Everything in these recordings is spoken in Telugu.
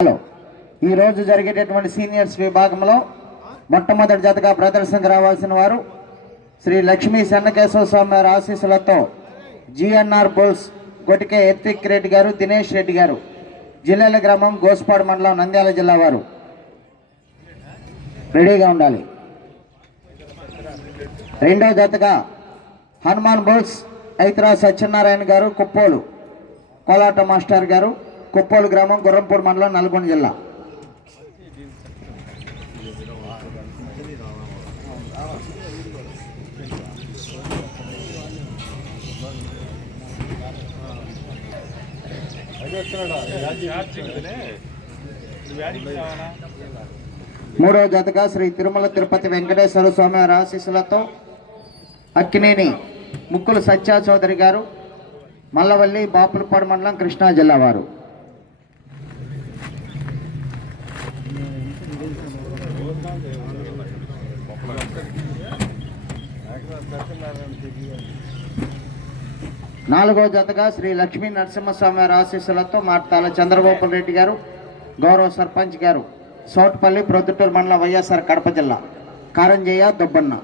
ఈ రోజు జరిగేటటువంటి సీనియర్స్ విభాగంలో మొట్టమొదటి జతగా ప్రదర్శనకు రావాల్సిన వారు శ్రీ లక్ష్మీ చెన్నకేశవ స్వామి వారి ఆశీస్సులతో జిఎన్ఆర్ బుల్స్ గొటికే ఎత్విక్ రెడ్డి గారు, దినేష్ రెడ్డి గారు, జిల్లాల గ్రామం, గోస్పాడు మండలం, నంద్యాల జిల్లా వారు రెడీగా ఉండాలి. రెండో జతగా హనుమాన్ బుల్స్ ఐత్రా సత్యనారాయణ గారు, కుప్పోలు కోలాట మాస్టర్ గారు, కుప్పోలు గ్రామం, గుర్రంపూడి మండలం, నల్గొండ జిల్లా. మూడవ జతగా శ్రీ తిరుమల తిరుపతి వెంకటేశ్వర స్వామి వారి ఆశీస్సులతో అక్కినేని ముక్కులు సత్యా చౌదరి గారు, మల్లవల్లి, బాపులపాడు మండలం, కృష్ణా జిల్లా వారు. నాలుగో జతగా శ్రీ లక్ష్మీ నరసింహస్వామి వారి ఆశీస్సులతో మార్తాల చంద్రబాబు రెడ్డి గారు, గౌరవ సర్పంచ్ గారు, సోట్పల్లి, ప్రొద్దుటూరు మండలం, వైఎస్ఆర్ కడప జిల్లా, కారంజయ్య, దుబ్బన్న.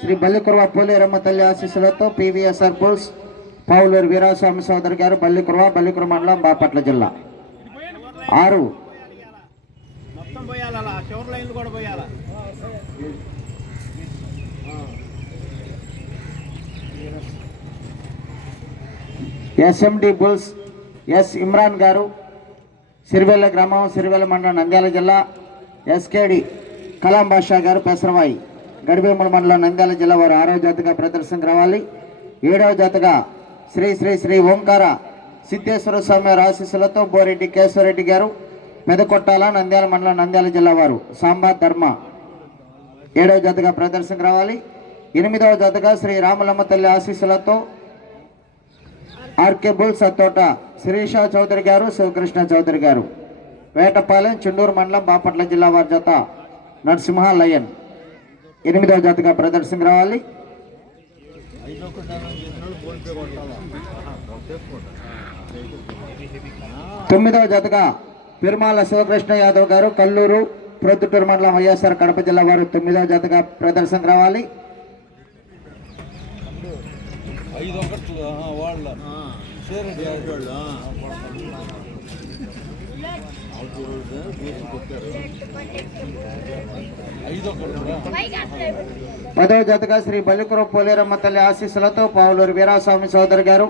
శ్రీ బల్లికుర్వ పోలేరమ్మ తల్లి ఆశీస్సులతో పివిఎస్ఆర్ బుల్స్ పావులూరు వీరాస్వామి సోదరి గారు, బల్లికుర్వ మండలం, బాపట్ల జిల్లా. 6 ఎస్ఎండి బుల్స్ ఎస్ ఇమ్రాన్ గారు, సిరివెల్ల గ్రామం, సిరివెల్ల మండలం, నంద్యాల జిల్లా. ఎస్కేడి కలాం బాషా గారు, పెసరవాయి, గడివేముల మండలం, నంద్యాల జిల్లా వారు 6వ జతగా ప్రదర్శనకు రావాలి. 7వ జతగా శ్రీ శ్రీ శ్రీ ఓంకార సిద్ధేశ్వర స్వామి వారి ఆశీస్సులతో బోరెడ్డి కేశవరెడ్డి గారు, పెదకొట్టాల, నంద్యాల మండలం, నంద్యాల జిల్లా వారు సాంబా ధర్మ 7వ జతగా ప్రదర్శనకు రావాలి. 8వ జతగా శ్రీ రాములమ్మ తల్లి ఆశీస్సులతో ఆర్కే బుల్స్ అత్తోట శిరీష చౌదరి గారు, శివకృష్ణ చౌదరి గారు, వేటపాలెం, చుండూరు మండలం, బాపట్ల జిల్లా వారి జత నరసింహ లయన్ 8వ జతగా ప్రదర్శనకు రావాలి. 9వ జతగా పెరుమాల శివకృష్ణ యాదవ్ గారు, కల్లూరు, ప్రొద్దుటూరు మండలం, వైఎస్ఆర్ కడప జిల్లా వారు 9వ జతగా ప్రదర్శనకు రావాలి. 10వ జతగా శ్రీ బల్లికుర్వ పోలేరమ్మ తల్లి ఆశీస్సులతో పావులూరు వీరాస్వామి సోదరి గారు,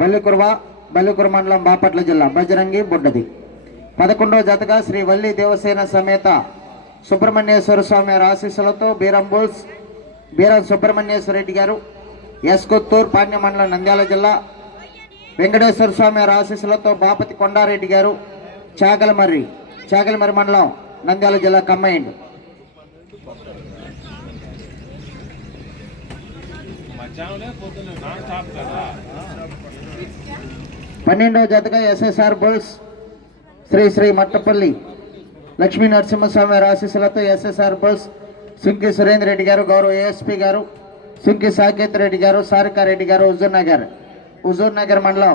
బల్లికుర్వ మండలం, బాపట్ల జిల్లా, బజరంగి, బుడ్డది. 11వ జతగా శ్రీ వల్లి దేవసేన సమేత సుబ్రహ్మణ్యేశ్వర స్వామి వారి ఆశీస్సులతో బీరం సుబ్రహ్మణ్యేశ్వర రెడ్డి గారు, ఎస్కొత్తూరు, పాణ్య మండలం, నంద్యాల జిల్లా. వెంకటేశ్వర స్వామి వారి ఆశీస్సులతో బాపతి కొండారెడ్డి గారు, చాగలమర్రి మండలం, నంద్యాల జిల్లా, కంబైండ్. 12వ జతగా ఎస్ఎస్ఆర్ బుల్స్ శ్రీ శ్రీ మట్టపల్లి లక్ష్మీ నరసింహస్వామి వారి ఆశీస్సులతో ఎస్ఎస్ఆర్ బుల్స్ సుంకి సురేంద్ర రెడ్డి గారు, గౌరవ ఏఎస్పీ గారు, సుంకి సాకేత్ రెడ్డి గారు, సారికారెడ్డి గారు, హుజూర్ నగర్ మండలం,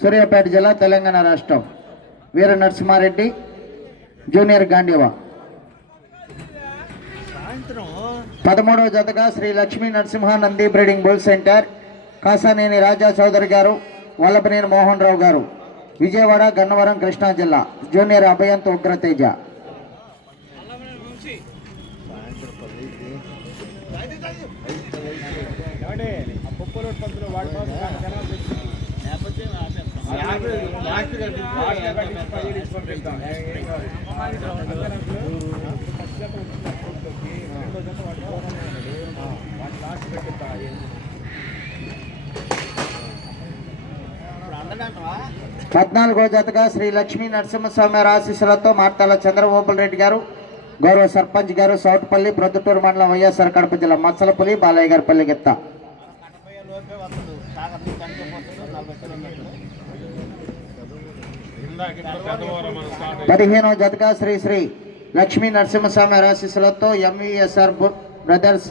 సూర్యాపేట జిల్లా, తెలంగాణ రాష్ట్రం, వీర నరసింహారెడ్డి జూనియర్ గాంధీవా. 13వ జతగా Sri Lakshmi Narasimha Nandi breeding bull centre Kasaneni Raja Chowdary గారు, వల్లభనేని మోహన్ రావు గారు, విజయవాడ, గన్నవరం, కృష్ణా జిల్లా, జూనియర్ అభయంత్ ఉగ్రతేజ. 14వ జతగా శ్రీ లక్ష్మీ నరసింహస్వామి వారి ఆశీస్సులతో మార్తాల చంద్రబాబు రెడ్డి గారు, గౌరవ సర్పంచ్ గారు, సౌట్పల్లి, ప్రొద్దుటూరు మండలం, వైఎస్ఆర్ కడప జిల్లా, మత్సలపల్లి, బాలయ్య గారి పల్లి గిత్త. 15వ జతగా శ్రీ శ్రీ లక్ష్మీ నరసింహస్వామి ఆశీస్సులతో ఎంవిఎస్ఆర్ బ్రదర్స్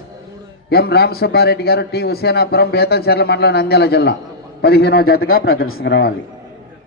ఎం రామసుబ్బారెడ్డి గారు, టి హుసేనాపురం, బేతంచెర్ల మండలం, నంద్యాల జిల్లా 15వ జతగా ప్రదర్శనకు రావాలి.